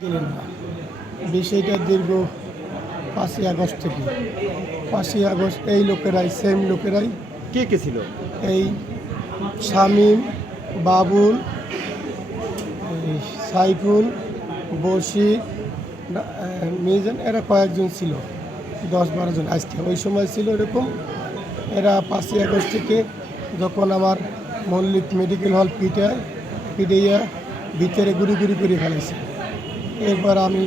দিলেন না। বিষয়টা দীর্ঘ 5ই আগস্ট থেকে। 5ই আগস্ট এই লোকেরাই, সেম লোকেরাই, কে কে ছিল? এই শামীম, বাবুল, এই সাইফুল, বশির, মিজান, এরা কয়েকজন ছিল, 10-12 জন। আজকে ওই সময় ছিল এরকম। এরা 5ই আগস্ট থেকে যখন আমার মল্লিক মেডিকেল হল পিটাইয়া ভিতরে গুড়ি গুড়ি করে ফেলেছে, এরপর আমি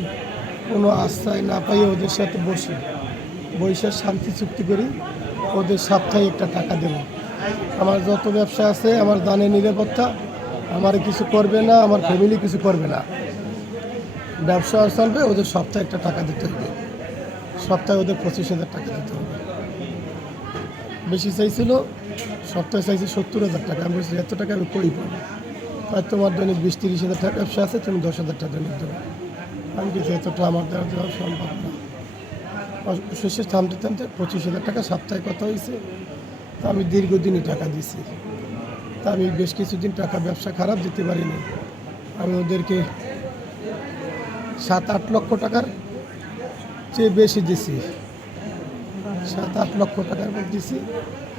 কোনো আশ্রয় না পাই ওদের সাথে বসে শান্তি চুক্তি করি, ওদের সপ্তাহে একটা টাকা দেব। আমার যত ব্যবসা আছে, আমার দানের নিরাপত্তা, আমার কিছু করবে না, আমার ফ্যামিলি কিছু করবে না, ব্যবসা চলবে, ওদের সপ্তাহে একটা টাকা দিতে হবে, সপ্তাহে ওদের 25,000 টাকা দিতে হবে। বেশি চাইছিল, সপ্তাহে চাইছে 70,000 টাকা। আমি বলছি এত টাকা আমি কই পাবো? আর তোমার দৈনিক 20-30,000 টাকা ব্যবসা আছে, তুমি 10,000 টাকা দৈনিক দেবো। আমি কিছু এতটা আমার দ্বারা দেওয়া সম্ভব না। শেষে থামতে 25,000 টাকা সপ্তাহে কথা হয়েছে। তা আমি দীর্ঘদিনই টাকা দিছি। তা আমি বেশ কিছুদিন টাকা ব্যবসা খারাপ দিতে পারিনি। আমি ওদেরকে 7-8 লক্ষ টাকার চেয়ে বেশি দিছি, 7-8 লক্ষ টাকার মধ্যে দিছি।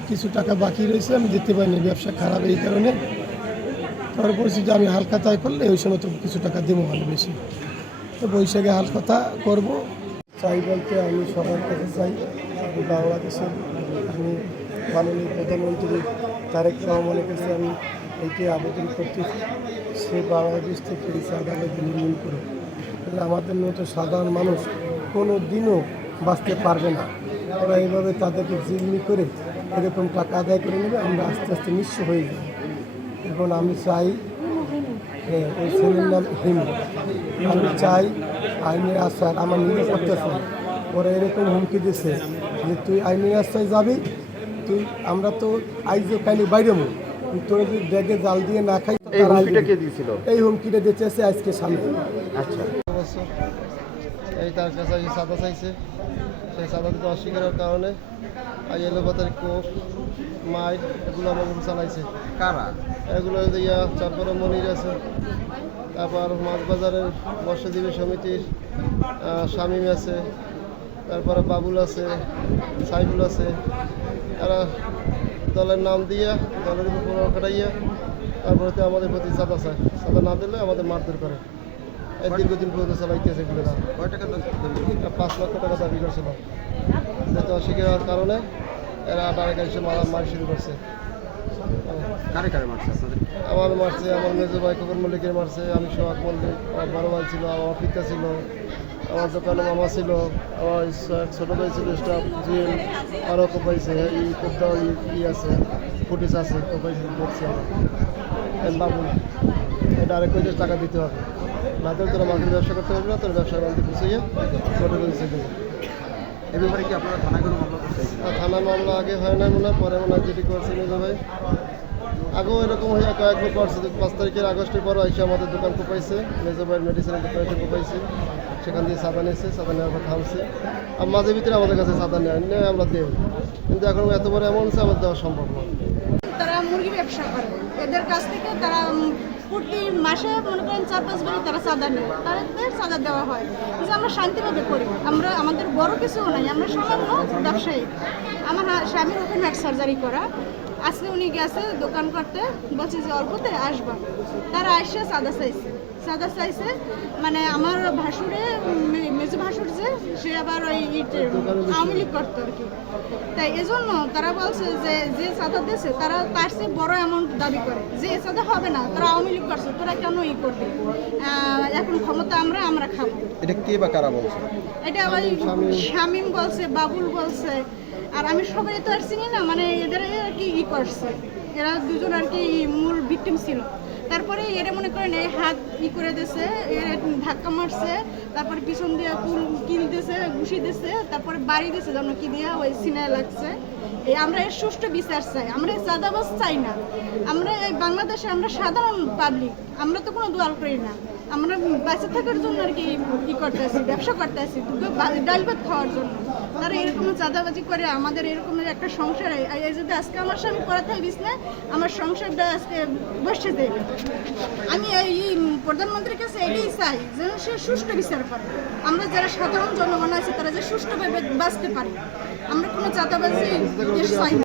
কিছু টাকা বাকি রয়েছে, আমি দিতে পারিনি, ব্যবসা খারাপ এই কারণে। তারপর বলছি যে আমি হালকা তাই করলে ওই সময় তো কিছু টাকা দেবো ভালো বেশি, তো বৈশাখে হালকা করব। চাই বলতে আমি সবার কাছে চাই, বাংলাদেশের আমি মাননীয় প্রধানমন্ত্রী তারেক রহমানের কাছে আমি এইটি আবেদন করতে, সে বাংলাদেশ থেকে এই চাঁদাবাজি নির্মূল করে। আমাদের মতো সাধারণ মানুষ কোনো দিনও বাঁচতে পারবে না। ওরা এইভাবে তাদেরকে জিম্মি করে এরকম টাকা আদায় করে নেবে, আমরা আস্তে আস্তে নিঃস্ব হয়ে যাব। এখন আমি চাই, ওই ছেলের নাম হিমু, আমি চাই আইনের আশ্রয়, আমার নিরাপত্তা চাই। ওরা এরকম হুমকি দিচ্ছে যে তুই আইনের আশ্রয় যাবি, আমরা তো আইজো কাইলে বাইরে মু, তোর যদি ব্যাগে জাল দিয়ে না খাই। এই হুমকিটা দিতেছে আজকে সামনে। আচ্ছা, এই তার কাছে সাদা চাইছে, সেই সাদা দিতে অস্বীকারের কারণে আজ এলোপাতার কোপ মাইট এগুলো আমার চালাইছে। কারা? এগুলো দিয়া তারপরে মনির আছে, তারপর মাছবাজারের মৎস্যজীবী সমিতির শামীম আছে, তারপরে বাবুল আছে, সাইফুল আছে। এরা দলের নাম দিয়া দলের উপর কাটাইয়া তারপরে তো আমাদের প্রতি চাঁদা চায়, চাঁদা না দিলে আমাদের মারধর করে। এই দীর্ঘদিন পর্যন্ত চালাইতেছে এগুলো। কয় টাকা? 5 লক্ষ টাকা দাবি করছিল, যেহেতু অস্বীকারের কারণে এরা ডাইরেক্ট এসে মার শুরু করছে। কারে কারে মারছে আপনাদের? আমার মারছে, আমার মেজো ভাই খোকন মল্লিকের মারছে, আমি সোহাগ মল্লিক, আমার বড় ভাই ছিল, আমার পিতা ছিল, আমার দোকানে মামা ছিল, আমার ছোটো ভাই ছিল স্টাফ জুয়েল, আরও কোপাইছে। এই কোপটা ই আছে, ফুটেজ আছে, কোপাইছে দেখছি আমার। বাবুল ডাইরেক্ট ওই টাকা দিতে হবে, না তো তোরা মাছের ব্যবসা করতে পারবি না, তোর ব্যবসা বাণিজ্য গুছিয়ে কোর্টে দিচ্ছে দেবে। এ ব্যাপারে কি আপনারা থানায় কোনো মামলা করতে? থানা মামলা আগে হয় না মনে হয়, পরে মনে হয় যেটি করছে মেজো ভাই। আগেও এরকম হয়ে কয়েকবার করছে, 5 তারিখের আগস্টের পরও এসে আমাদের দোকান কোপাইছে, মেজো ভাইয়ের মেডিসিনের দোকান এসে কোপাইছে, সেখান দিয়ে চাঁদা নিয়েছে, চাঁদা নেওয়ার পর থামছে। আর মাঝে ভিতরে আমাদের কাছে চাঁদা নেয় আমরা দেব, কিন্তু এখন এত বড় অ্যামাউন্ট আমাদের দেওয়া সম্ভব না। তারা মুরগি ব্যবসা করে, এদের কাছ থেকে তারা প্রতি মাসে মনে করেন 4-5 বারই তারা চাঁদা নেয়, তাদের চাঁদা দেওয়া হয়। কিন্তু আমরা শান্তিভাবে করি, আমাদের বড় কিছুও নাই, আমরা সামান্য ব্যবসায়ী। আমার স্বামীর ওপেন হার্ট সার্জারি করা, আজকে উনি গেছে দোকান করতে, বলছে যে অল্পতে আসবা, তারা আসে চাঁদা চাইছে। মানে আমার ভাসুরে, মেজো ভাসুর যে, সে আবার ওই আওয়ামী লীগ করতো আর কি, তাই এজন্য তারা বলছে যে চাঁদা দিয়েছে তারা তার চেয়ে বড় অ্যামাউন্ট দাবি করে, যে এ চাঁদা হবে না, তারা আওয়ামী লীগ করছে, তোরা কেন করবে, এখন ক্ষমতা আমরা খাবো। এটা কে বা কারা বলছে? এটা ওই শামীম বলছে, বাবুল বলছে, আর আমি সবাই তো আর চিনি না, মানে এদের আর কি করছে, এরা দুজন আর কি মূল ভিকটিম ছিল। তারপরে এরা মনে করেন এই হাত করে দিয়েছে, এর ধাক্কা মারছে, তারপরে পিছন দিয়ে কিল দিয়েছে, ঘুষি দিয়েছে, তারপরে বাড়ি দিয়েছে, যেন কি দিয়ে ওই সিনায় লাগছে। আমরা এর সুষ্ঠু বিচার চাই, আমরা এই চাঁদাবাজ চাই না। আমরা এই বাংলাদেশে আমরা সাধারণ পাবলিক, আমরা তো কোনো দোয়াল করি না। আমরা বাঁচে থাকার জন্য আর কি ই করতেছি, ব্যবসা করতেছি, ডাল ভাত খাওয়ার জন্য। তারা এরকম চাঁদাবাজি করে আমাদের এরকমের একটা সংসার, এই যদি আজকে আমার স্বামী পড়া থাকিস না, আমার সংসারটা আজকে বসে দেবে। আমি এই প্রধানমন্ত্রীর কাছে এটাই চাই যেন সে সুষ্ঠু বিচার করে। আমরা যারা সাধারণ জনগণ আছে তারা যে সুষ্ঠুভাবে বাঁচতে পারি, আমরা কোনো চাঁদাবাজি চাই না।